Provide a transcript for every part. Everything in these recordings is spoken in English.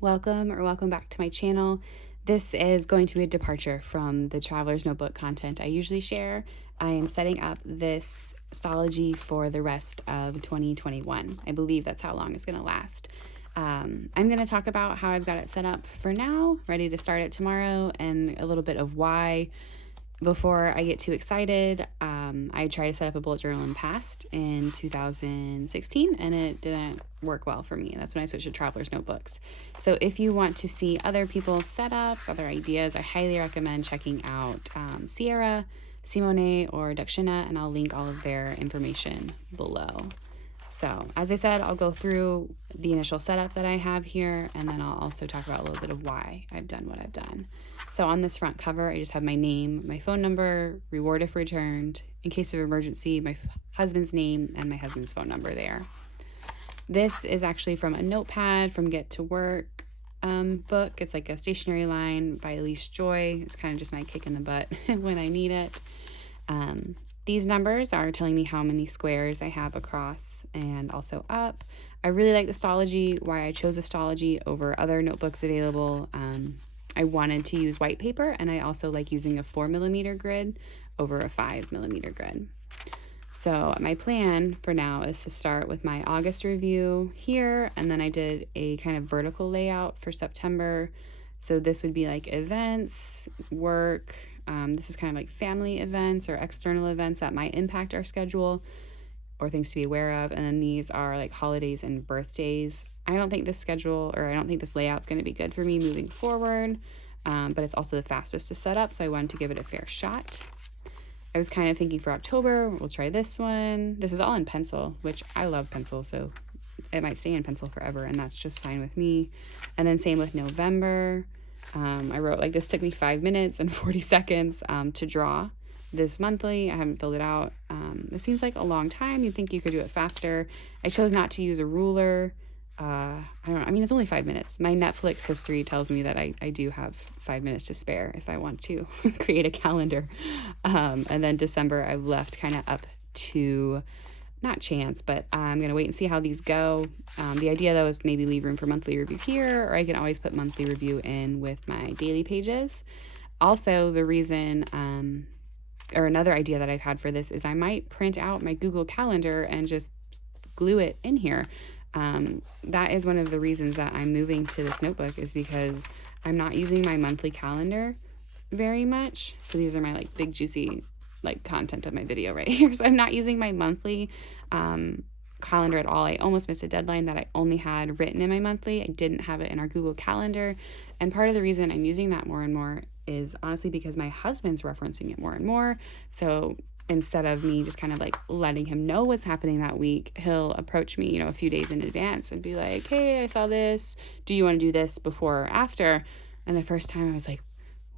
Welcome back to my channel. This is going to be a departure from the Traveler's Notebook content I usually share. I am setting up this Stalogy for the rest of 2021. I believe that's how long it's going to last. I'm going to talk about how I've got it set up for now, ready to start it tomorrow, and a little bit of why. Before I get too excited, I tried to set up a bullet journal in the past in 2016 and it didn't work well for me. That's when I switched to Traveler's Notebooks. So if you want to see other people's setups, other ideas, I highly recommend checking out Sierra, Simone, or Dakshina, and I'll link all of their information below. So as I said, I'll go through the initial setup that I have here, and then I'll also talk about a little bit of why I've done what I've done. So on this front cover, I just have my name, my phone number, reward if returned, in case of emergency, my husband's name, and my husband's phone number there. This is actually from a notepad from Get to Work book. It's like a stationery line by Elise Joy. It's kind of just my kick in the butt when I need it. These numbers are telling me how many squares I have across and also up. I really like the Stalogy. Why I chose a Stalogy over other notebooks available. I wanted to use white paper, and I also like using a 4mm grid over a 5mm grid. So my plan for now is to start with my August review here, and then I did a kind of vertical layout for September. So this would be like events, work. This is kind of like family events or external events that might impact our schedule or things to be aware of. And then these are like holidays and birthdays. I don't think this layout's going to be good for me moving forward, but it's also the fastest to set up, so I wanted to give it a fair shot. I was kind of thinking for October, we'll try this one. This is all in pencil, which I love pencil, so it might stay in pencil forever, and that's just fine with me. And then same with November. I wrote, like, this took me 5 minutes and 40 seconds to draw this monthly. I haven't filled it out. This seems like a long time. You'd think you could do it faster. I chose not to use a ruler. I don't know. I mean, it's only 5 minutes. My Netflix history tells me that I do have 5 minutes to spare if I want to create a calendar. And then December, I've left kind of up to, not chance, but I'm going to wait and see how these go. The idea, though, is to maybe leave room for monthly review here, or I can always put monthly review in with my daily pages. Also, the reason, or another idea that I've had for this is I might print out my Google Calendar and just glue it in here. That is one of the reasons that I'm moving to this notebook, is because I'm not using my monthly calendar very much. So these are my like big juicy like content of my video right here. So I'm not using my monthly calendar at all. I almost missed a deadline that I only had written in my monthly. I didn't have it in our Google Calendar. And part of the reason I'm using that more and more is honestly because my husband's referencing it more and more. So instead of me just kind of like letting him know what's happening that week, he'll approach me, a few days in advance and be like, hey, I saw this. Do you want to do this before or after? And the first time I was like,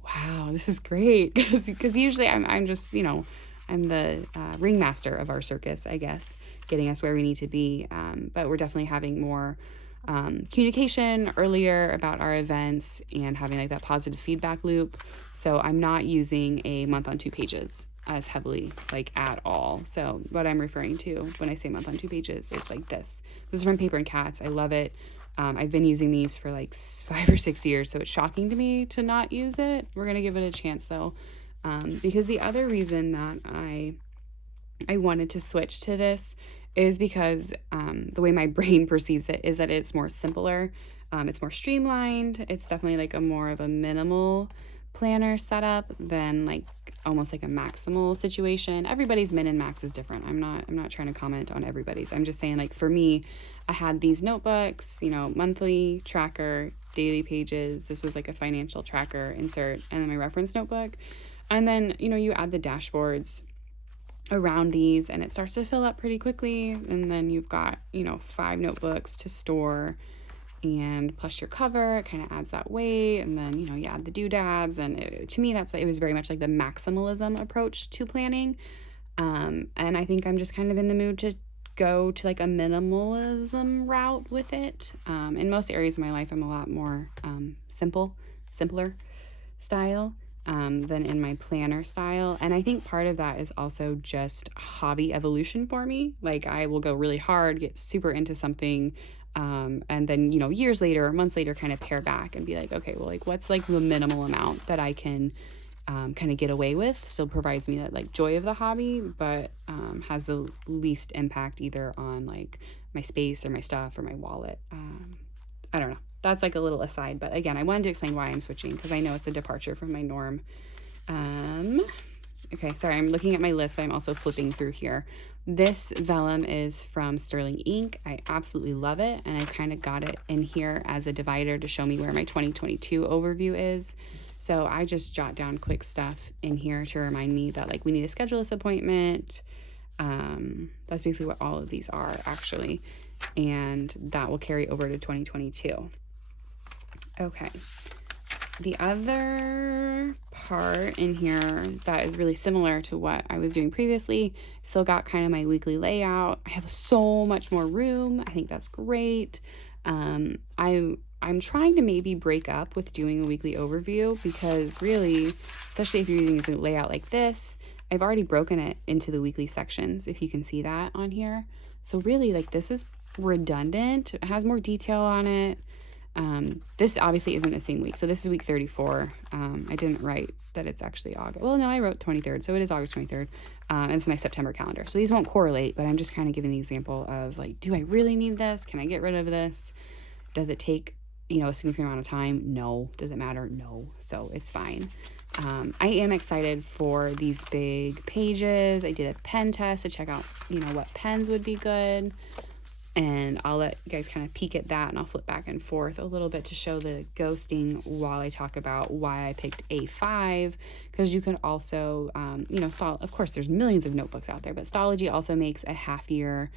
wow, this is great. Because usually I'm just, I'm the ringmaster of our circus, I guess, getting us where we need to be. But we're definitely having more communication earlier about our events and having like that positive feedback loop. So I'm not using a month on 2 pages as heavily, like, at all. So what I'm referring to when I say month on 2 pages is like this. This is from Paper and Cats. I love it. I've been using these for like 5 or 6 years, so it's shocking to me to not use it. We're going to give it a chance though, because the other reason that I wanted to switch to this is because the way my brain perceives it is that it's more simpler. It's more streamlined. It's definitely like a more of a minimal planner setup than like almost like a maximal situation. Everybody's min and max is different. I'm not trying to comment on everybody's. I'm just saying, like, for me, I had these notebooks, monthly tracker, daily pages. This was like a financial tracker insert, and then my reference notebook. And then, you add the dashboards around these and it starts to fill up pretty quickly. And then you've got, 5 notebooks to store, and plus your cover, it kind of adds that weight. And then, you add the doodads. And to me, it was very much like the maximalism approach to planning. And I think I'm just kind of in the mood to go to like a minimalism route with it. In most areas of my life, I'm a lot more simpler style than in my planner style. And I think part of that is also just hobby evolution for me. Like, I will go really hard, get super into something, And then, you know, years later or months later, kind of pare back and be like, okay, well, like, what's like the minimal amount that I can kind of get away with, still provides me that like joy of the hobby, but has the least impact either on like my space or my stuff or my wallet. I don't know. That's like a little aside, but again, I wanted to explain why I'm switching because I know it's a departure from my norm. Okay, sorry, I'm looking at my list, but I'm also flipping through here. This vellum is from Sterling Ink. I absolutely love it, and I kind of got it in here as a divider to show me where my 2022 overview is. So I just jot down quick stuff in here to remind me that like we need to schedule this appointment. That's basically what all of these are actually, and that will carry over to 2022. Okay. The other part in here that is really similar to what I was doing previously, still got kind of my weekly layout. I have so much more room. I think that's great. I'm trying to maybe break up with doing a weekly overview because really, especially if you're using a layout like this, I've already broken it into the weekly sections, if you can see that on here. So really, like, this is redundant. It has more detail on it. This obviously isn't the same week. So this is week 34. I didn't write that it's actually August. Well, no, I wrote 23rd. So it is August 23rd. And it's my September calendar. So these won't correlate, but I'm just kind of giving the example of like, do I really need this? Can I get rid of this? Does it take, you know, a significant amount of time? No. Does it matter? No. So it's fine. I am excited for these big pages. I did a pen test to check out, you know, what pens would be good. And I'll let you guys kind of peek at that, and I'll flip back and forth a little bit to show the ghosting while I talk about why I picked A5, because you can also, you know, of course, there's millions of notebooks out there, but Stalogy also makes a half year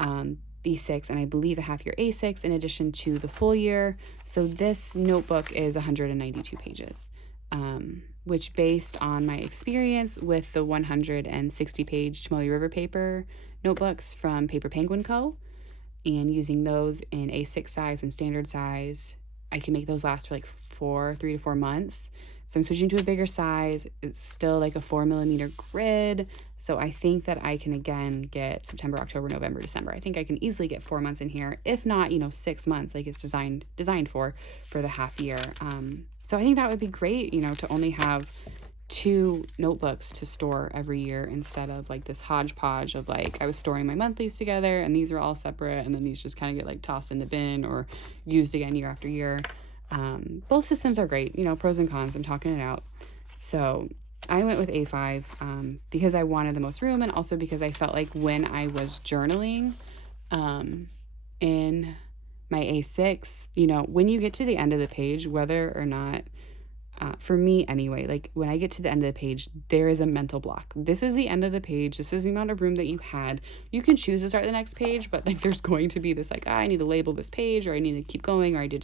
B6 and I believe a half year A6 in addition to the full year. So this notebook is 192 pages, which based on my experience with the 160 page Chimoy River paper notebooks from Paper Penguin Co., and using those in A6 size and standard size, I can make those last for like 3 to 4 months. So I'm switching to a bigger size. It's still like a 4mm grid. So I think that I can again get September, October, November, December. I think I can easily get 4 months in here, if not, you know, 6 months like it's designed for the half year. So I think that would be great, you know, to only have 2 notebooks to store every year instead of like this hodgepodge of like I was storing my monthlies together and these are all separate and then these just kind of get like tossed in the bin or used again year after year. Both systems are great, you know, pros and cons. I'm talking it out. So I went with A5 because I wanted the most room, and also because I felt like when I was journaling in my A6, you know, when you get to the end of the page, whether or not for me anyway, like when I get to the end of the page, there is a mental block. This is the end of the page. This is the amount of room that you had. You can choose to start the next page, but like there's going to be this like, I need to label this page, or I need to keep going, or I need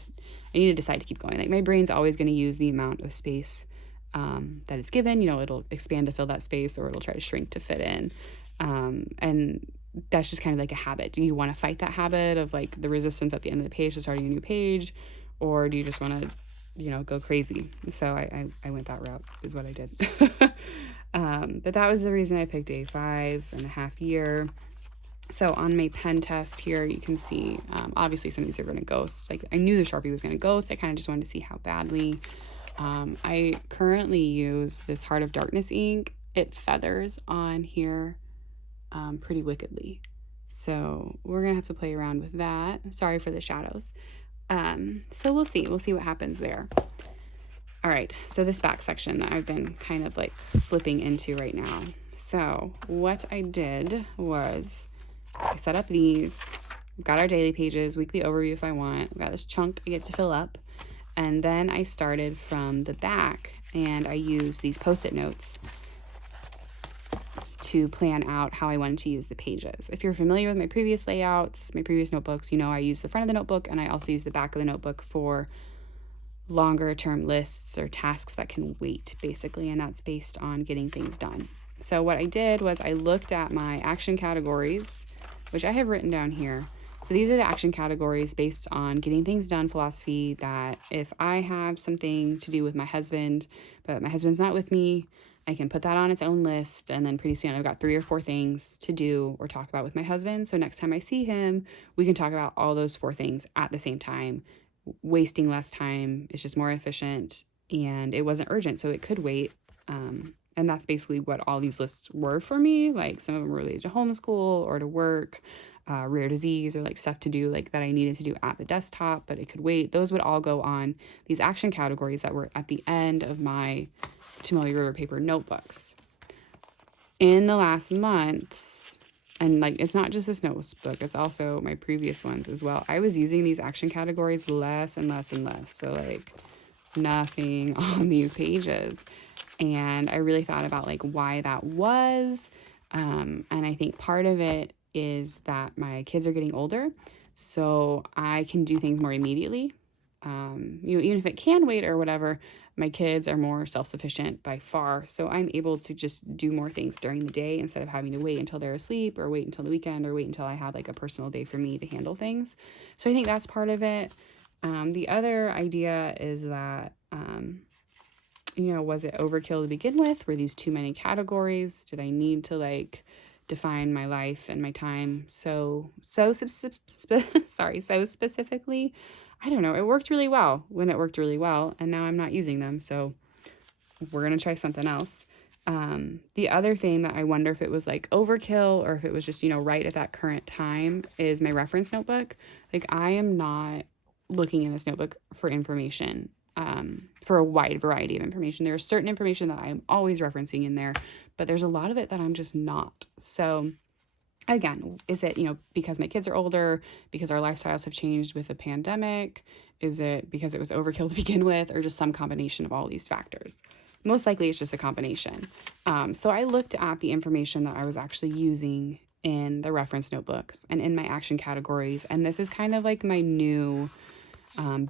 to decide to keep going. Like my brain's always going to use the amount of space that it's given. You know, it'll expand to fill that space, or it'll try to shrink to fit in. And that's just kind of like a habit. Do you want to fight that habit of like the resistance at the end of the page to starting a new page, or do you just want to, you know, go crazy? So I went that route is what I did. But that was the reason I picked A5 and a half year. So on my pen test here, you can see, obviously some of these are going to ghost. Like I knew the Sharpie was going to ghost. I kind of just wanted to see how badly. I currently use this Heart of Darkness ink. It feathers on here pretty wickedly. So we're going to have to play around with that. Sorry for the shadows. So we'll see what happens there. All right, so this back section that I've been kind of like flipping into right now. So what I did was I set up these. We've got our daily pages, weekly overview if I want. I've got this chunk I get to fill up. And then I started from the back and I used these Post-it notes to plan out how I wanted to use the pages. If you're familiar with my previous layouts, my previous notebooks, you know I use the front of the notebook and I also use the back of the notebook for longer term lists or tasks that can wait, basically, and that's based on getting things done. So what I did was I looked at my action categories, which I have written down here. So these are the action categories based on getting things done philosophy, that if I have something to do with my husband, but my husband's not with me, I can put that on its own list, and then pretty soon I've got 3 or 4 things to do or talk about with my husband. So next time I see him, we can talk about all those 4 things at the same time, wasting less time. It's just more efficient, and it wasn't urgent, so it could wait. And that's basically what all these lists were for me. Like some of them were related to homeschool or to work, rare disease, or like stuff to do like that I needed to do at the desktop, but it could wait. Those would all go on these action categories that were at the end of my Tamale River paper notebooks. In the last months, and like it's not just this notebook, it's also my previous ones as well, I was using these action categories less and less and less. So like nothing on these pages. And I really thought about like why that was. And I think part of it is that my kids are getting older, so I can do things more immediately. Even if it can wait or whatever, my kids are more self-sufficient by far. So I'm able to just do more things during the day instead of having to wait until they're asleep or wait until the weekend or wait until I have like a personal day for me to handle things. So I think that's part of it. The other idea is that, was it overkill to begin with? Were these too many categories? Did I need to like define my life and my time so specifically? I don't know. It worked really well when it worked really well, and now I'm not using them. So we're going to try something else. The other thing that I wonder if it was like overkill or if it was just, right at that current time is my reference notebook. Like I am not looking in this notebook for information, for a wide variety of information. There's certain information that I'm always referencing in there, but there's a lot of it that I'm just not. So again, is it, because my kids are older, because our lifestyles have changed with the pandemic? Is it because it was overkill to begin with, or just some combination of all these factors? Most likely it's just a combination. So I looked at the information that I was actually using in the reference notebooks and in my action categories. And this is kind of like my new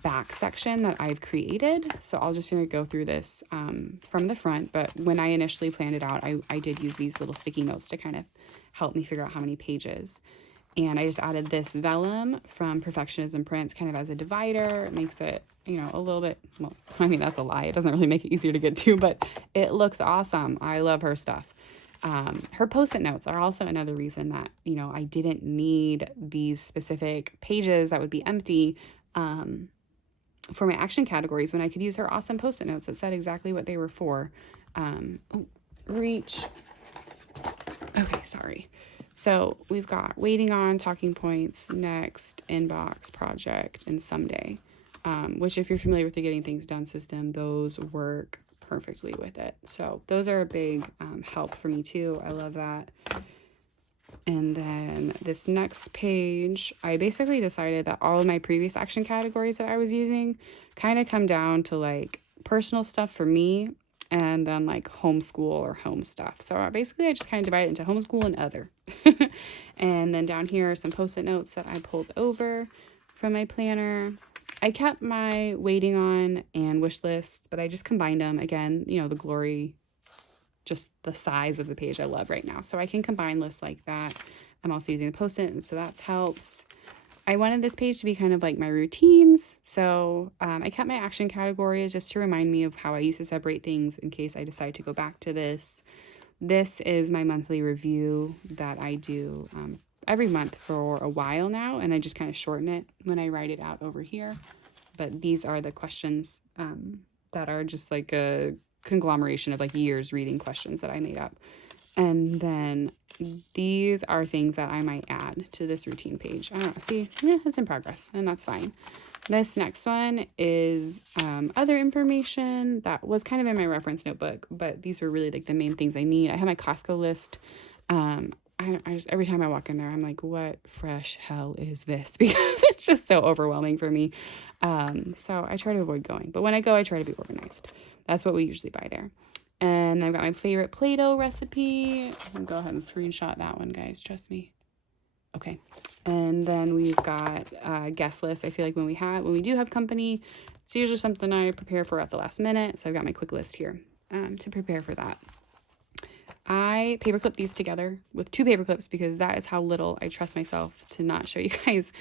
back section that I've created. So I'll just going to go through this from the front. But when I initially planned it out, I did use these little sticky notes to kind of help me figure out how many pages. And I just added this vellum from Perfectionism Prints kind of as a divider. It makes it, a little bit, well, I mean, that's a lie. It doesn't really make it easier to get to, but it looks awesome. I love her stuff. Her Post-it notes are also another reason that, I didn't need these specific pages that would be empty for my action categories when I could use her awesome Post-it notes that said exactly what they were for. Reach. Okay, sorry. So we've got waiting on, talking points, next, inbox, project, and someday, which if you're familiar with the Getting Things Done system, those work perfectly with it. So those are a big help for me too. I love that. And then this next page, I basically decided that all of my previous action categories that I was using kind of come down to like personal stuff for me and then like homeschool or home stuff. So basically I just kind of divided it into homeschool and other. And then down here are some Post-it notes that I pulled over from my planner. I kept my waiting on and wish lists, but I just combined them. Again, the glory, just the size of the page I love right now. So I can combine lists like that. I'm also using the Post-it, and so that helps. I wanted this page to be kind of like my routines. So I kept my action categories just to remind me of how I used to separate things in case I decide to go back to this. This is my monthly review that I do every month for a while now, and I just kind of shorten it when I write it out over here. But these are the questions that are just like a conglomeration of like years reading questions that I made up. And then these are things that I might add to this routine page. I don't know. See, it's in progress, and that's fine. This next one is other information that was kind of in my reference notebook, but these were really like the main things I need. I have my Costco list. I just, every time I walk in there, I'm like, what fresh hell is this? Because it's just so overwhelming for me. So I try to avoid going, but when I go, I try to be organized. That's what we usually buy there. And I've got my favorite Play-Doh recipe. I'll go ahead and screenshot that one, guys. Trust me. Okay. And then we've got guest lists. I feel like when we do have company, it's usually something I prepare for at the last minute. So I've got my quick list here to prepare for that. I paperclip these together with 2 paper clips because that is how little I trust myself to not show you guys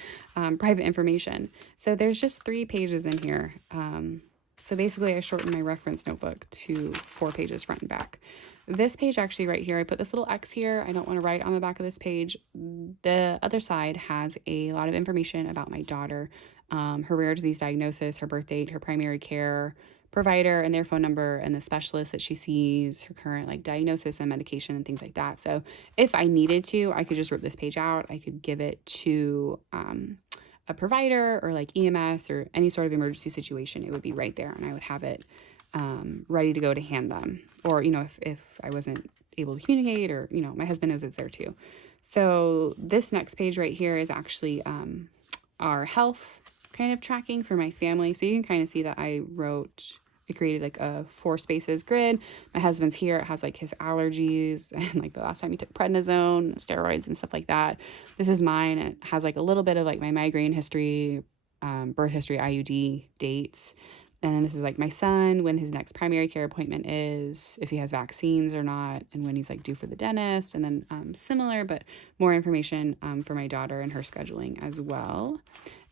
private information. So there's just 3 pages in here. So basically I shortened my reference notebook to 4 pages front and back. This page actually right here, I put this little X here. I don't want to write on the back of this page. The other side has a lot of information about my daughter, her rare disease diagnosis, her birth date, her primary care provider and their phone number, and the specialist that she sees, her current like diagnosis and medication and things like that. So if I needed to, I could just rip this page out. I could give it to a provider or like EMS or any sort of emergency situation. It would be right there, and I would have it ready to go to hand them. Or, you know, if I wasn't able to communicate, or, you know, my husband knows it's there too. So this next page right here is actually our health kind of tracking for my family. So you can kind of see that I created like a 4 spaces grid. My husband's here. It has like his allergies and like the last time he took prednisone, steroids and stuff like that. This is mine. It has like a little bit of like my migraine history, birth history, IUD dates. And then this is like my son, when his next primary care appointment is, if he has vaccines or not, and when he's like due for the dentist. And then similar, but more information for my daughter and her scheduling as well.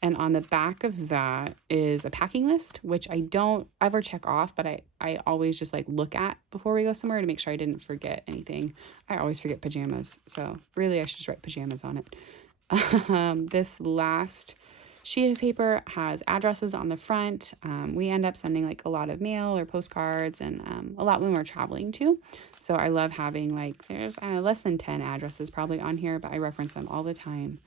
And on the back of that is a packing list, which I don't ever check off, but I always just like look at before we go somewhere to make sure I didn't forget anything. I always forget pajamas. So really I should just write pajamas on it. This last sheet of paper has addresses on the front. We end up sending like a lot of mail or postcards, and a lot when we're traveling too. So I love having like, there's less than 10 addresses probably on here, but I reference them all the time.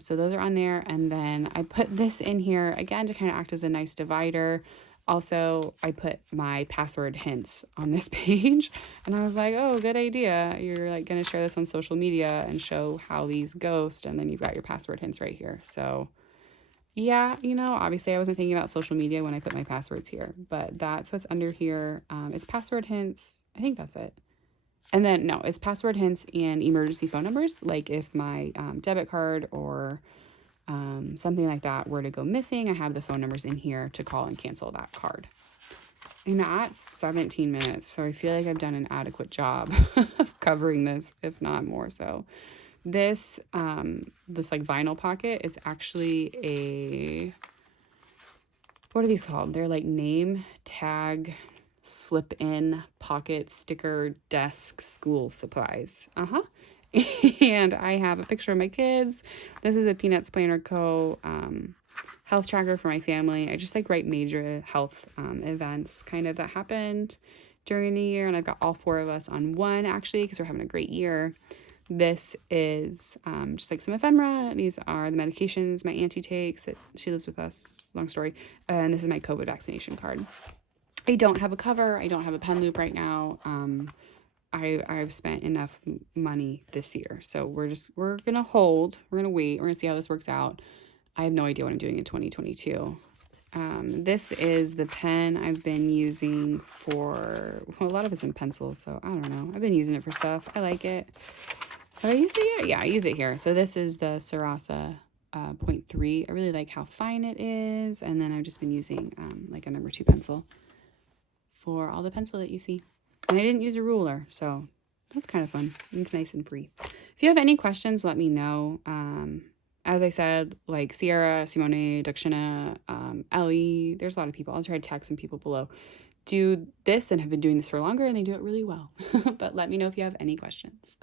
So those are on there. And then I put this in here again to kind of act as a nice divider. Also, I put my password hints on this page, and I was like, oh, good idea. You're like going to share this on social media and show how these ghost, and then you've got your password hints right here. So yeah, you know, obviously I wasn't thinking about social media when I put my passwords here, but that's what's under here. It's password hints. I think that's it. And then, no, it's password hints and emergency phone numbers. Like if my debit card or something like that were to go missing, I have the phone numbers in here to call and cancel that card. I'm at 17 minutes, so I feel like I've done an adequate job of covering this, if not more so. This like vinyl pocket is actually what are these called? They're like name tag slip in pocket sticker desk school supplies. And I have a picture of my kids. This is a Peanuts Planner Co. Health tracker for my family. I just like write major health events kind of that happened during the year, and I've got all 4 of us on one actually because we're having a great year. This is just like some ephemera. These are the medications my auntie takes. She lives with us. Long story. And this is my COVID vaccination card. I don't have a cover. I don't have a pen loop right now. I've spent enough money this year. So we're going to hold. We're going to wait. We're going to see how this works out. I have no idea what I'm doing in 2022. This is the pen I've been using for, well, a lot of it's in pencil. So I don't know. I've been using it for stuff. I like it. Have I used it yet? Yeah, I use it here. So this is the Sarasa 0.3. I really like how fine it is. And then I've just been using like a number 2 pencil for all the pencil that you see. And I didn't use a ruler, so that's kind of fun. It's nice and free. If you have any questions, let me know. As I said, like Sierra, Simone, Dakshina, Ellie, there's a lot of people. I'll try to tag some people below. Do this and have been doing this for longer, and they do it really well. But let me know if you have any questions.